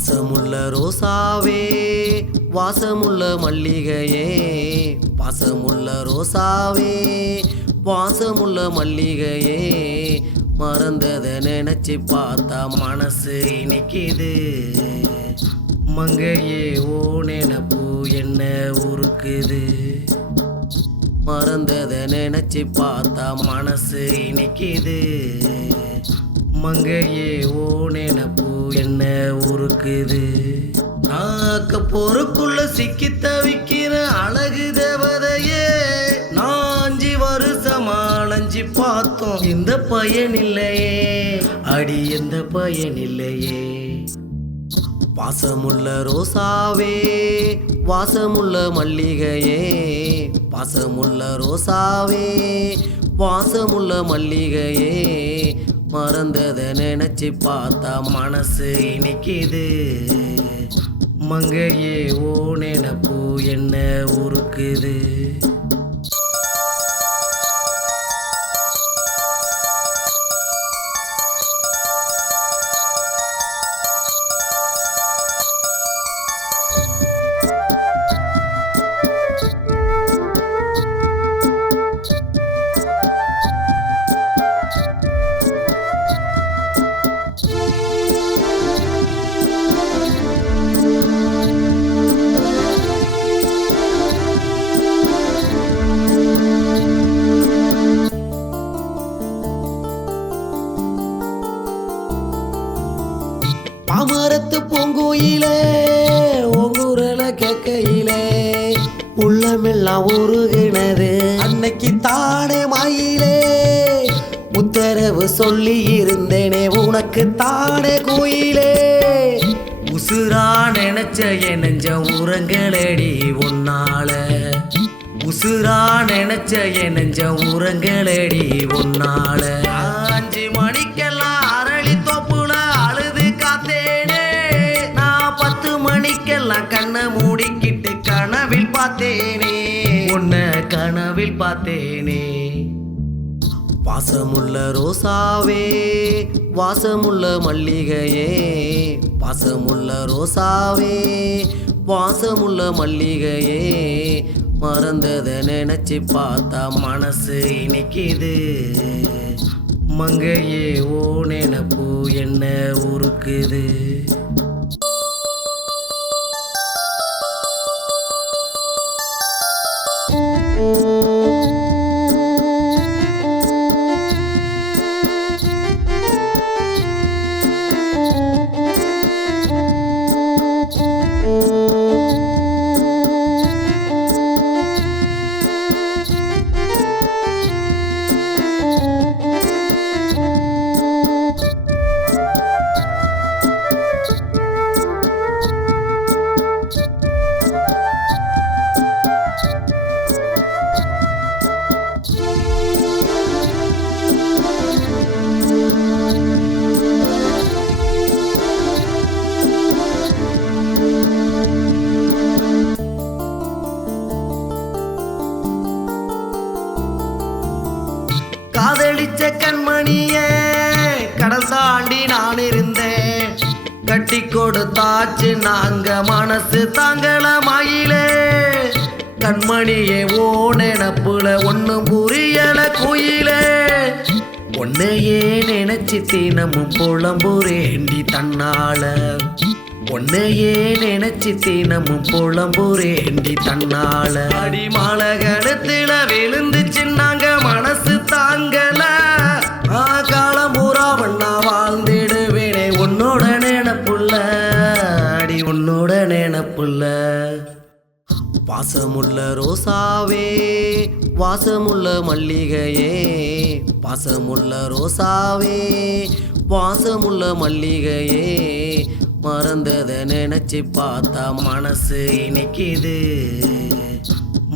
பாசமுள்ள ரோசாவே வாசமுள்ள மல்லிகையே. பாசமுள்ள ரோசாவே வாசமுள்ள மல்லிகையே. மறந்ததை நினைச்சு பார்த்தா மனசு இனிக்குது. மங்கையே ஓ நினப்பு என்ன உருக்குது? மறந்ததை நினைச்சு பார்த்தா மனசு இனிக்குது. மங்கையே ஓ நினப்பு என்ன உருக்குது? நாக்க பொறுக்குள்ள சிக்கி தவிக்கிற அழகு தேவதையே நாஞ்சி வருஷமா பார்த்தோம். இந்த பயன் இல்லையே அடி எந்த பயன் இல்லையே. பாசமுள்ள ரோசாவே வாசமுள்ள மல்லிகையே. பாசமுள்ள ரோசாவே வாசமுள்ள மல்லிகையே. மறந்ததை நினைச்சு பார்த்தா மனசு இனிக்குது. மங்கையே ஓ நினப்பு என்ன உருக்குது? பாமரத்து பூங்குயிலே உங்குரல கேக்கையிலே உள்ளமெல்லாம் உருகினது அன்னைக்கு தானே மாயிலே. உத்தரவு சொல்லி இருந்தேனே உனக்கு தானே கோயிலே. உசுரா நினைச்ச என் நெஞ்ச உரங்களடி உன்னால. உசுரா நினைச்ச என் நெஞ்ச உரங்களடி உன்னால. கண்ணை மூடிக்கிட்டு கனவில் பார்த்தேனே. உன்னை கனவில் பார்த்தேனே. பாசமுள்ள ரோசாவே வாசமுள்ள மல்லிகையே. பாசமுள்ள ரோசாவே வாசமுள்ள மல்லிகையே. மறந்ததை நினைச்சு பார்த்தா மனசு இனிக்குது. மங்கையே ஓ நினப்பு என்ன உருக்குது? கண்மணிய கடசாண்டி நான் இருந்தேன். கட்டி கொடுத்தாச்சு நாங்க மனசு தாங்கள மயிலே கண்மணியே ஓ ஒண்ணு ஒன்னும் புரியல குயிலே. உன்னையே நினைச்சு தினமும் புலம்புரேண்டி தன்னால? உன்னையே நினைச்சு தினமும் புலம்புரேண்டி தன்னால? அடிமால கழுத்துல விழுந்துச்சு நாங்க மனசு உன்னோட நினப்புள்ள அடி உன்னோட நினப்புள்ள பாசமுள்ள ரோசாவே வாசமுள்ள மல்லிகையே. பாசமுள்ள ரோசாவே வாசமுள்ள மல்லிகையே. மறந்ததை நினைச்சு பார்த்தா மனசு இணைக்குது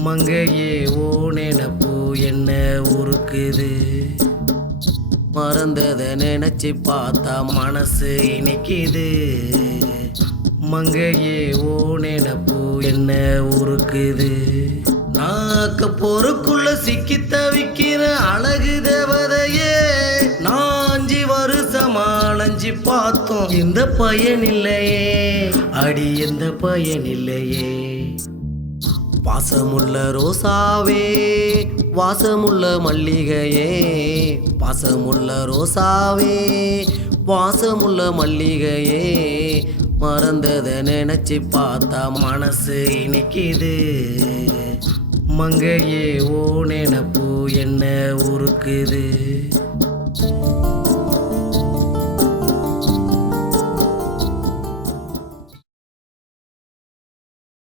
மங்கையே ஓ நினப்பு என்ன உருக்குது? மறந்ததை நினைச்சு பார்த்தா மனசு இனிக்குது. மங்கையே ஓ நினப்பு என்ன உருக்குது? நாக்க பொறுக்குள்ள சிக்கி தவிக்கிற அழகு தேவதையே நாஞ்சி வருஷமா அலைஞ்சி பார்த்தோம். எந்த பயன் இல்லையே? அடி எந்த பயன் இல்லையே? பாசமுள்ள ரோசாவே வாசமுள்ள மல்லிகையே பாசமுள்ள ரோசாவே வாசமுள்ள மல்லிகையே மறந்ததை நினைச்சு பார்த்தா மனசு இனிக்குது. மங்கையே ஓ நினப்பு என்ன உருக்குது?